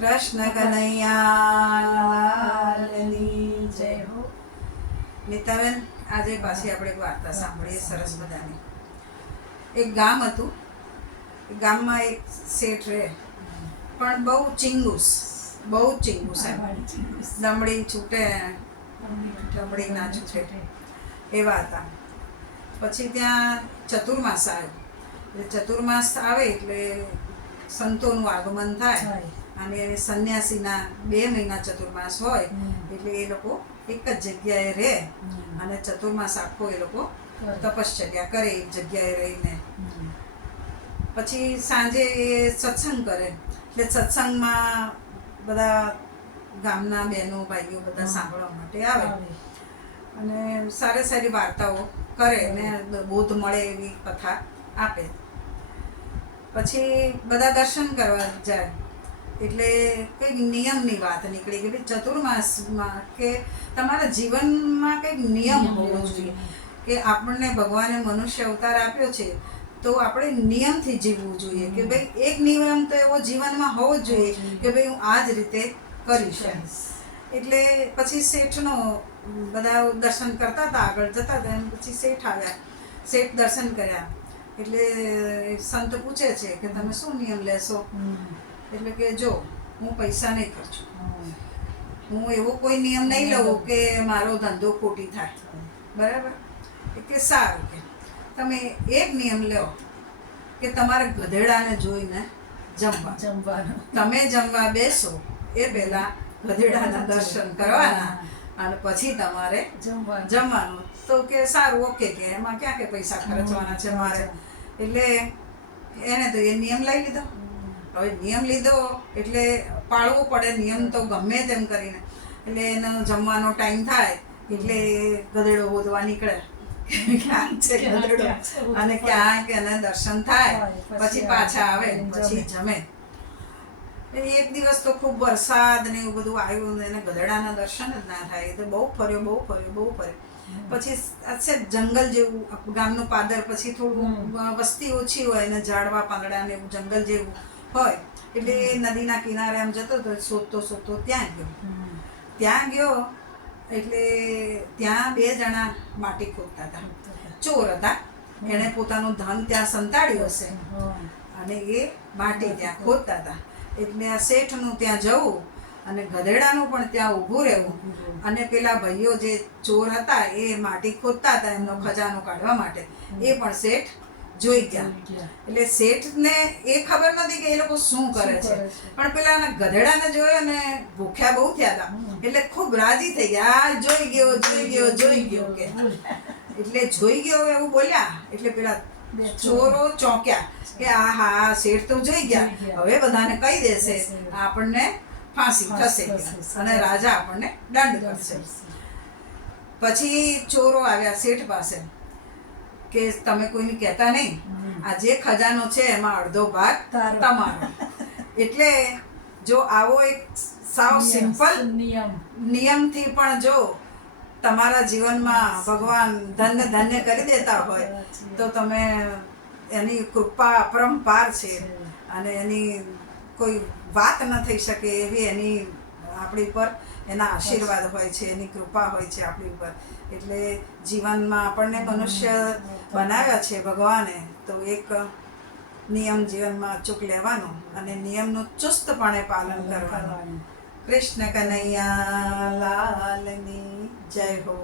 કૃષ્ણ કનૈયાલાલની જય હો. નીતાબેન, આજે પાછી આપણે એક વાર્તા સાંભળીએ સરસ મજાની. એક ગામ હતું. એ ગામમાં એક શેઠ રહે, પણ બહુ ચિંગુસ એમ. દમડી છૂટે દમડી ના છૂટે એવા હતા. પછી ત્યાં ચતુર્માસ આવ્યો. એટલે ચતુર્માસ આવે એટલે સંતોનું આગમન થાય અને સંન્યાસીના 2 મહિના ચતુર્માસ હોય એટલે એ લોકો એક જ જગ્યાએ રહે અને ચતુર્માસ આખો એ લોકો તપશ્ચર્યા કરે એક જગ્યાએ રહીને. પછી સાંજે એ સત્સંગ કરે. એટલે સત્સંગમાં બધા ગામના બહેનો ભાઈઓ બધા સાંભળવા માટે આવે અને સારી સારી વાર્તાઓ કરે ને બોધ મળે એવી કથા આપે. પછી બધા દર્શન કરવા જાય એટલે કંઈક નિયમની વાત નીકળી કે ભાઈ ચતુર્માસમાં કે તમારા જીવનમાં કંઈક નિયમ હોવો જોઈએ કે આપણને ભગવાને મનુષ્ય અવતાર આપ્યો છે તો આપણે નિયમથી જીવવું જોઈએ કે ભાઈ એક નિયમ તો એવો જીવનમાં હોવો જ જોઈએ કે ભાઈ હું આ જ રીતે કરીશ. એટલે પછી શેઠનો બધા દર્શન કરતા હતા, આગળ જતા હતા. એમ પછી શેઠ આવ્યા. શેઠ દર્શન કર્યા એટલે સંત પૂછે છે કે તમે શું નિયમ લેશો? એટલે કે જો હું પૈસા નહીં ખર્ચું, હું એવો કોઈ નિયમ નહીં લઉં કે મારો ધંધો ખોટી થાય. બરાબર? કે સારું, કે તમે એક નિયમ લો કે તમારે ગધેડાને જોઈને જમવાનું. તમે જમવા બેસો એ પહેલાં ગધેડાના દર્શન કરવાના અને પછી તમારે જમવાનું. તો કે સારું, ઓકે, કે એમાં ક્યાં કે પૈસા ખર્ચવાના છે મારે. એટલે એને તો એ નિયમ લઈ લીધો. હવે નિયમ લીધો એટલે પાળવો પડે નિયમ તો ગમે તેમ કરીને. એટલે એનો જમવાનો ટાઈમ થાય એટલે ગધેડો ગોતવા નીકળે ક્યાં છે ગધેડો અને ક્યાં કે એને દર્શન થાય પછી પાછા આવે પછી જમે. એક દિવસ તો ખૂબ વરસાદ ને એવું બધું આવ્યું ને એને ગધેડાના દર્શન જ ના થાય. તો બહુ ફર્યો. પછી જંગલ જેવું ગામનું પાદર, પછી થોડું વસ્તી ઓછી હોય ને ઝાડવા પાંદડા ને એવું જંગલ જેવું હોય એટલે નદીના કિનારે આમ જતો તો શોધતો ત્યાં ગયો એટલે ત્યાં 2 જણા માટી ખોદતા હતા. ચોર હતા. એણે પોતાનું ધન ત્યાં સંતાડ્યું હશે અને એ માટી ત્યાં ખોદતા હતા. એટલે આ શેઠનું ત્યાં જવું અને ગધેડાનું પણ ત્યાં ઊભું રહેવું અને પેલા ભાઈઓ જે ચોર હતા એ માટી ખોદતા હતા એમનો ખજાનો કાઢવા માટે, એ પણ શેઠ જોઈ ગયા. એટલે શેઠને એ ખબર નથી કે એ લોકો શું કરે છે, પણ પેલા ગધેડાને જોયો ને ભૂખ્યા બહુ થયા હતા એટલે ખૂબ રાજી થઈ ગયા. આ જોઈ ગયો કે એટલે જોઈ ગયો એવું બોલ્યા. એટલે પેલા ચોરો ચોંક્યા કે આ શેઠ તો જોઈ ગયા, હવે બધાને કહી દેશે, આપણને ફાંસી થશે અને રાજા આપણને દંડ કરશે. પછી ચોરો આવ્યા શેઠ પાસે કે તમે કોઈને કહેતા નહીં, આ જે ખજાનો છે એમાં અડધો ભાગ તમારો. એટલે જો આવો એક સાવ સિમ્પલ નિયમથી પણ જો તમારા જીવનમાં ભગવાન ધન્ય કરી દેતા હોય તો તમે એની કૃપા અપરંપાર છે અને એની કોઈ વાત ન થઈ શકે એવી એની આપણી પર એના આશીર્વાદ હોય છે, એની કૃપા હોય છે આપણી ઉપર. એટલે જીવનમાં આપણને મનુષ્ય બનાવ્યા છે ભગવાને તો એક નિયમ જીવનમાં અચૂક લેવાનો અને નિયમનું ચુસ્તપણે પાલન કરવાનું. કૃષ્ણ કનૈયા લાલની જય હો.